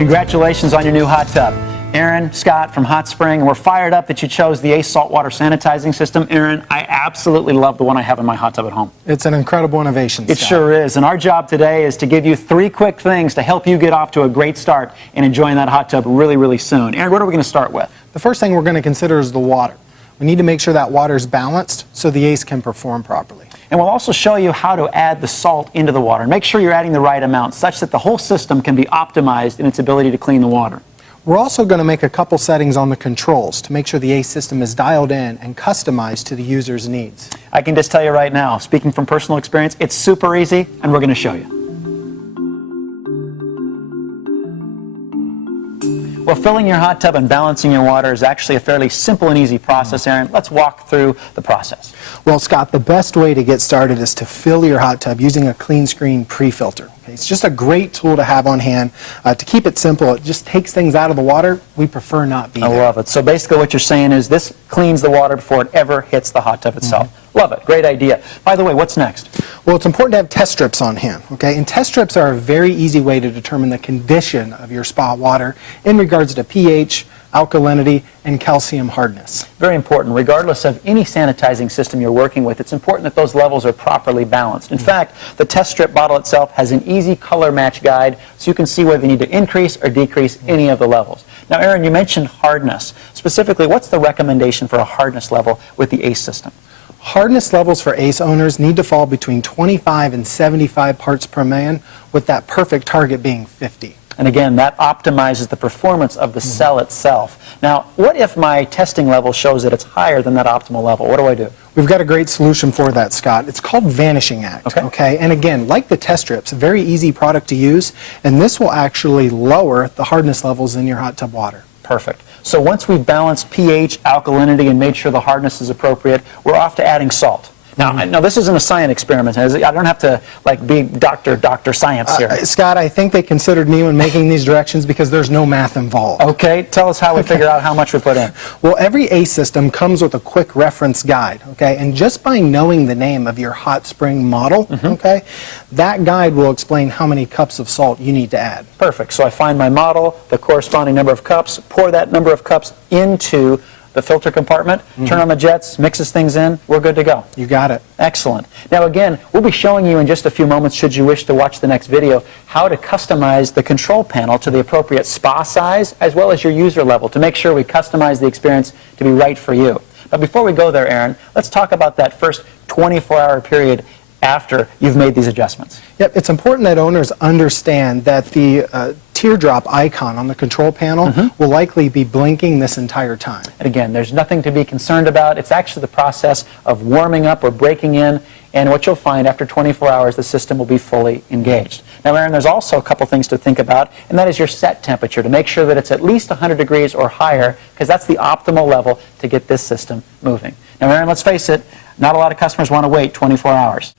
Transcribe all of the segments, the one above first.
Congratulations on your new hot tub. Aaron, Scott from Hot Spring, and we're fired up that you chose the Ace Saltwater Sanitizing System. Aaron, I absolutely love the one I have in my hot tub at home. It's an incredible innovation, Scott. It sure is, and our job today is to give you 3 quick things to help you get off to a great start and enjoying that hot tub really, really soon. Aaron, what are we going to start with? The first thing we're going to consider is the water. We need to make sure that water is balanced so the Ace can perform properly. And we'll also show you how to add the salt into the water and make sure you're adding the right amount such that the whole system can be optimized in its ability to clean the water. We're also going to make a couple settings on the controls to make sure the Ace system is dialed in and customized to the user's needs. I can just tell you right now, speaking from personal experience, it's super easy, and we're going to show you. Well, filling your hot tub and balancing your water is actually a fairly simple and easy process, Aaron. Let's walk through the process. Well, Scott, the best way to get started is to fill your hot tub using a clean screen pre-filter. Okay? It's just a great tool to have on hand. To keep it simple, it just takes things out of the water. We prefer not be there. I love it. So basically what you're saying is this cleans the water before it ever hits the hot tub itself. Love it. Great idea. By the way, what's next? Well, it's important to have test strips on hand, okay? And test strips are a very easy way to determine the condition of your spa water in regards to pH, alkalinity, and calcium hardness. Very important. Regardless of any sanitizing system you're working with, it's important that those levels are properly balanced. In fact, the test strip bottle itself has an easy color match guide so you can see whether you need to increase or decrease any of the levels. Now, Aaron, you mentioned hardness. Specifically, what's the recommendation for a hardness level with the Ace system? Hardness levels for Ace owners need to fall between 25 and 75 parts per million, with that perfect target being 50. And again, that optimizes the performance of the cell itself. Now, what if my testing level shows that it's higher than that optimal level? What do I do? We've got a great solution for that, Scott. It's called Vanishing Act. Okay? And again, like the test strips, a very easy product to use, and this will actually lower the hardness levels in your hot tub water. Perfect. So once we've balanced pH, alkalinity, and made sure the hardness is appropriate, we're off to adding salt. Now, this isn't a science experiment. I don't have to be Dr. Science here. Scott, I think they considered me when making these directions because there's no math involved. Okay, tell us how we figure out how much we put in. Well, every Ace system comes with a quick reference guide, okay? And just by knowing the name of your hot spring model, okay, that guide will explain how many cups of salt you need to add. Perfect. So I find my model, the corresponding number of cups, pour that number of cups into the filter compartment, turn on the jets, mixes things in, we're good to go. You got it. Excellent. Now again, we'll be showing you in just a few moments, should you wish to watch the next video, how to customize the control panel to the appropriate spa size as well as your user level to make sure we customize the experience to be right for you. But before we go there, Aaron, let's talk about that first 24-hour period after you've made these adjustments. Yep, it's important that owners understand that the teardrop icon on the control panel will likely be blinking this entire time. And again, there's nothing to be concerned about. It's actually the process of warming up or breaking in, and what you'll find after 24 hours, the system will be fully engaged. Now, Aaron, there's also a couple things to think about, and that is your set temperature, to make sure that it's at least 100 degrees or higher, because that's the optimal level to get this system moving. Now, Aaron, let's face it, not a lot of customers want to wait 24 hours.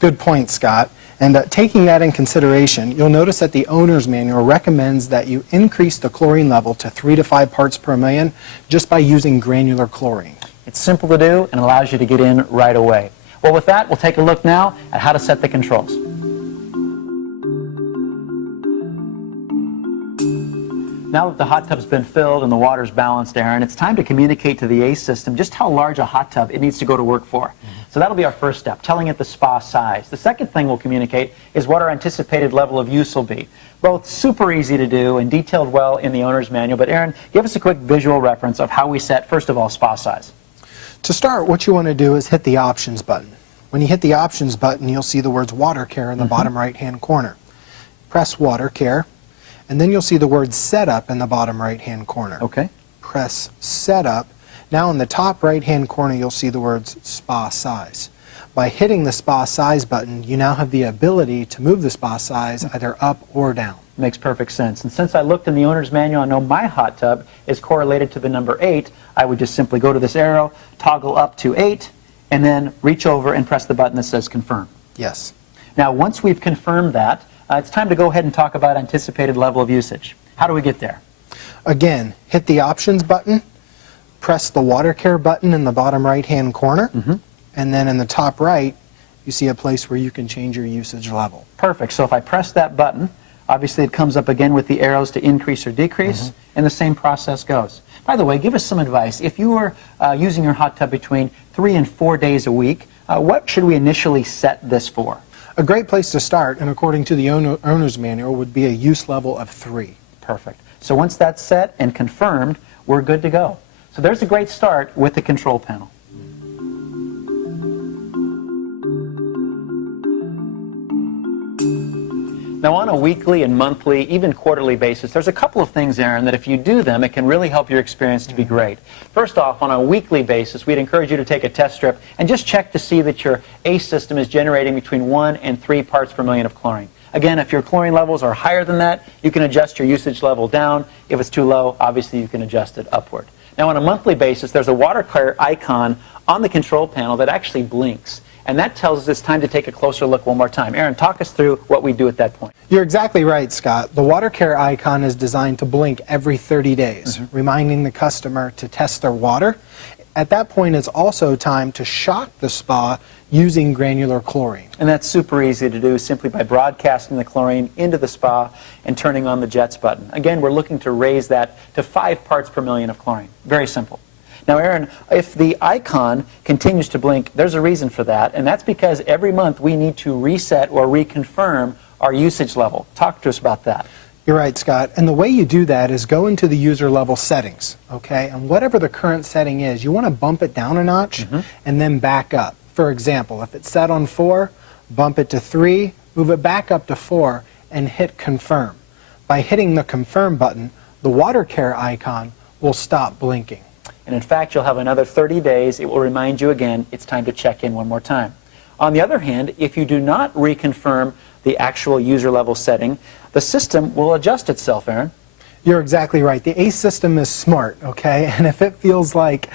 Good point, Scott. And taking that in consideration, you'll notice that the owner's manual recommends that you increase the chlorine level to 3 to 5 parts per million just by using granular chlorine. It's simple to do and allows you to get in right away. Well, with that, we'll take a look now at how to set the controls. Now that the hot tub's been filled and the water's balanced, Aaron, it's time to communicate to the Ace system just how large a hot tub it needs to go to work for. So that'll be our first step, telling it the spa size. The second thing we'll communicate is what our anticipated level of use will be. Both super easy to do and detailed well in the owner's manual. But Aaron, give us a quick visual reference of how we set, first of all, spa size. To start, what you want to do is hit the options button. When you hit the options button, you'll see the words water care in the bottom right-hand corner. Press water care, and then you'll see the word setup in the bottom right-hand corner. Okay. Press setup. Now in the top right-hand corner, you'll see the words spa size. By hitting the spa size button, you now have the ability to move the spa size either up or down. Makes perfect sense. And since I looked in the owner's manual, I know my hot tub is correlated to the number 8. I would just simply go to this arrow, toggle up to 8, and then reach over and press the button that says confirm. Yes. Now, once we've confirmed that, it's time to go ahead and talk about anticipated level of usage. How do we get there? Again, hit the options button, press the water care button in the bottom right-hand corner, and then in the top right, you see a place where you can change your usage level. Perfect. So if I press that button, Obviously, it comes up again with the arrows to increase or decrease, and the same process goes. By the way, give us some advice. If you are using your hot tub between 3 and 4 days a week, what should we initially set this for? A great place to start, and according to the owner's manual, would be a use level of 3. Perfect. So once that's set and confirmed, we're good to go. So there's a great start with the control panel. Now, on a weekly and monthly, even quarterly basis, there's a couple of things, Aaron, that if you do them, it can really help your experience to be great. First off, on a weekly basis, we'd encourage you to take a test strip and just check to see that your ACE system is generating between 1 and 3 parts per million of chlorine. Again, if your chlorine levels are higher than that, you can adjust your usage level down. If it's too low, obviously you can adjust it upward. Now, on a monthly basis, there's a water care icon on the control panel that actually blinks. And that tells us it's time to take a closer look one more time. Aaron, talk us through what we do at that point. You're exactly right, Scott. The water care icon is designed to blink every 30 days, reminding the customer to test their water. At that point, it's also time to shock the spa using granular chlorine. And that's super easy to do simply by broadcasting the chlorine into the spa and turning on the jets button. Again, we're looking to raise that to 5 parts per million of chlorine. Very simple. Now, Aaron, if the icon continues to blink, there's a reason for that, and that's because every month we need to reset or reconfirm our usage level. Talk to us about that. You're right, Scott. And the way you do that is go into the user level settings, okay? And whatever the current setting is, you want to bump it down a notch and then back up. For example, if it's set on 4, bump it to 3, move it back up to 4, and hit confirm. By hitting the confirm button, the water care icon will stop blinking. And in fact, you'll have another 30 days. It will remind you again it's time to check in one more time. On the other hand, if you do not reconfirm the actual user level setting, the system will adjust itself, Aaron. You're exactly right. The ACE system is smart, okay? And if it feels like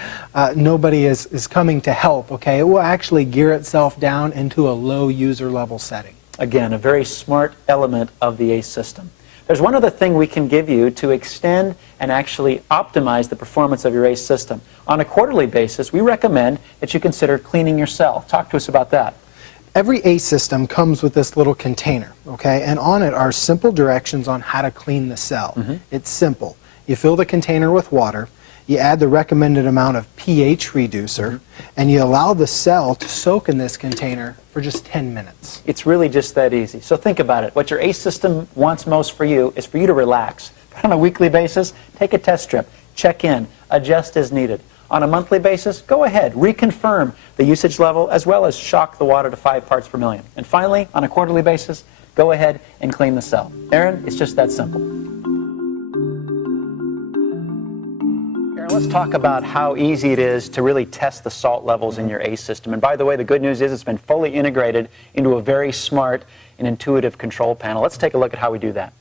nobody is coming to help, okay, it will actually gear itself down into a low user level setting. Again, a very smart element of the ACE system. There's one other thing we can give you to extend and actually optimize the performance of your ACE system. On a quarterly basis, we recommend that you consider cleaning your cell. Talk to us about that. Every ACE system comes with this little container, okay? And on it are simple directions on how to clean the cell. It's simple. You fill the container with water, you add the recommended amount of pH reducer, and you allow the cell to soak in this container for just 10 minutes. It's really just that easy. So think about it. What your ACE system wants most for you is for you to relax. But on a weekly basis, take a test strip, check in, adjust as needed. On a monthly basis, go ahead, reconfirm the usage level as well as shock the water to 5 parts per million. And finally, on a quarterly basis, go ahead and clean the cell. Aaron, it's just that simple. Let's talk about how easy it is to really test the salt levels in your ACE system. And by the way, the good news is it's been fully integrated into a very smart and intuitive control panel. Let's take a look at how we do that.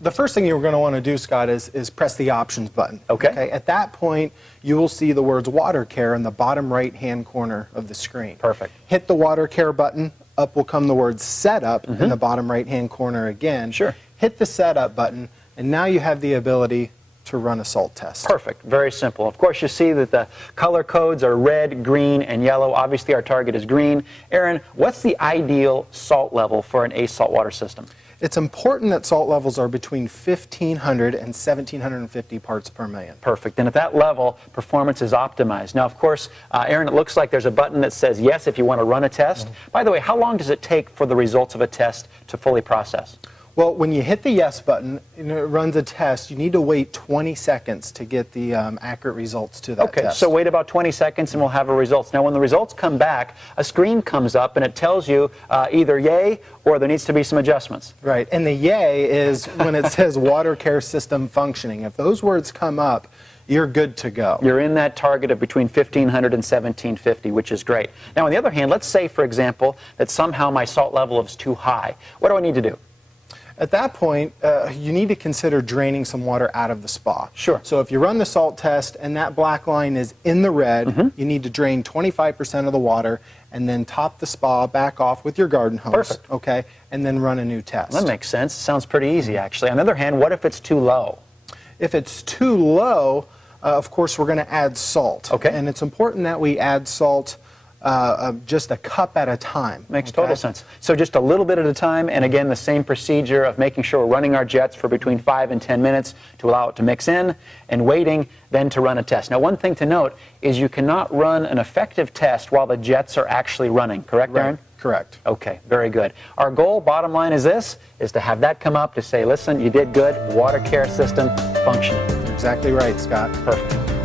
The first thing you're going to want to do, Scott, is press the options button. Okay. At that point, you will see the words water care in the bottom right-hand corner of the screen. Perfect. Hit the water care button. Up will come the word setup in the bottom right-hand corner again. Sure. Hit the setup button, and now you have the ability to run a salt test. Perfect. Very simple. Of course, you see that the color codes are red, green, and yellow. Obviously, our target is green. Aaron, what's the ideal salt level for an ACE saltwater system? It's important that salt levels are between 1,500 and 1,750 parts per million. Perfect. And at that level, performance is optimized. Now, of course, Aaron, it looks like there's a button that says yes if you want to run a test. By the way, how long does it take for the results of a test to fully process? Well, when you hit the yes button and it runs a test, you need to wait 20 seconds to get the accurate results to that test. Okay, so wait about 20 seconds and we'll have our results. Now, when the results come back, a screen comes up and it tells you either yay or there needs to be some adjustments. Right, and the yay is when it says water care system functioning. If those words come up, you're good to go. You're in that target of between 1,500 and 1,750, which is great. Now, on the other hand, let's say, for example, that somehow my salt level is too high. What do I need to do? At that point, you need to consider draining some water out of the spa. Sure. So if you run the salt test and that black line is in the red, you need to drain 25% of the water and then top the spa back off with your garden hose. Perfect. Okay, and then run a new test. That makes sense. Sounds pretty easy, actually. On the other hand, what if it's too low? If it's too low, of course, we're going to add salt. Okay. And it's important that we add salt just a cup at a time. Makes total sense. So just a little bit at a time, and again, the same procedure of making sure we're running our jets for between 5 and 10 minutes to allow it to mix in, and waiting then to run a test. Now, one thing to note is you cannot run an effective test while the jets are actually running, correct, Right. Aaron? Correct. Okay, very good. Our goal, bottom line, is this, is to have that come up to say, listen, you did good, water care system functioning. Exactly right, Scott. Perfect.